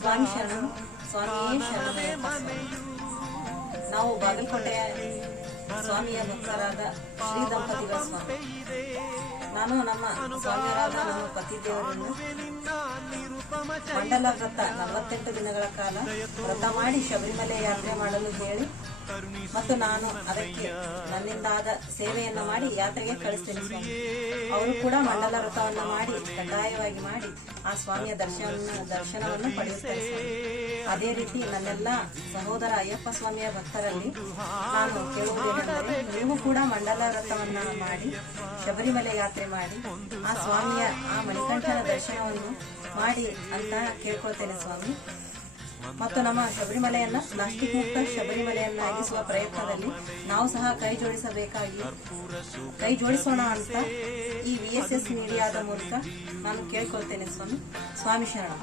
ಸ್ವಾಮಿ ಶರಣು, ಸ್ವಾಮಿಯೇ ಶರಣಮಯ್ಯಪ್ಪ ಸ್ವಾಮಿ. ನಾವು ಬಾಗಲಕೋಟೆಯ ಸ್ವಾಮಿಯ ಭಕ್ತರಾದ ಶ್ರೀ ದಂಪತಿಗಳ ಸ್ವಾಮಿ. ನಾನು ನಮ್ಮ ಸ್ವಾಮಿಯರಾದ ನಮ್ಮ ಪತಿದೇವರನ್ನು ಮಂಡಲ ವ್ರತ 48 ದಿನಗಳ ಕಾಲ ವ್ರತ ಮಾಡಿ ಶಬರಿಮಲೆ ಯಾತ್ರೆ ಮಾಡಲು ಹೇಳಿ ಮತ್ತು ನಾನು ಅದಕ್ಕೆ ನನ್ನಿಂದಾದ ಸೇವೆಯನ್ನ ಮಾಡಿ ಯಾತ್ರೆಗೆ ಕಳಿಸ್ತೇನೆ ಸ್ವಾಮಿ. ಅವರು ಕೂಡ ಮಂಡಲ ವ್ರತವನ್ನ ಮಾಡಿ ಕಡ್ಡಾಯವಾಗಿ ಮಾಡಿ ಆ ಸ್ವಾಮಿಯ ದರ್ಶನವನ್ನು ಪಡೆಯುತ್ತಾರೆ ಸ್ವಾಮಿ. ಅದೇ ರೀತಿ ನನ್ನೆಲ್ಲ ಸಹೋದರ ಅಯ್ಯಪ್ಪ ಸ್ವಾಮಿಯ ಭಕ್ತರಲ್ಲಿ ನಾನು ಕೇಳುವುದೇನೆಂದರೆ, ನೀವು ಕೂಡ ಮಂಡಲ ವ್ರತವನ್ನ ಮಾಡಿ ಶಬರಿಮಲೆ ಯಾತ್ರೆ ಮಾಡಿ ಆ ಸ್ವಾಮಿಯ ಆ ಮಣಿಕಂಠನ ದರ್ಶನವನ್ನು ಮಾಡಿ ಅಂತ ಕೇಳ್ಕೊಳ್ತೇನೆ ಸ್ವಾಮಿ. ಮತ್ತು ನಮ್ಮ ಶಬರಿಮಲೆಯನ್ನ ಪ್ಲಾಸ್ಟಿಕ್ ಮುಕ್ತ ಶಬರಿಮಲೆಯನ್ನಾಗಿಸುವ ಪ್ರಯತ್ನದಲ್ಲಿ ನಾವು ಸಹ ಕೈ ಜೋಡಿಸೋಣ ಅಂತ ಈ VSS ಮೀಡಿಯಾದ ಮೂಲಕ ನಾನು ಕೇಳ್ಕೊಳ್ತೇನೆ ಸ್ವಾಮಿ. ಸ್ವಾಮಿ ಶರಣ.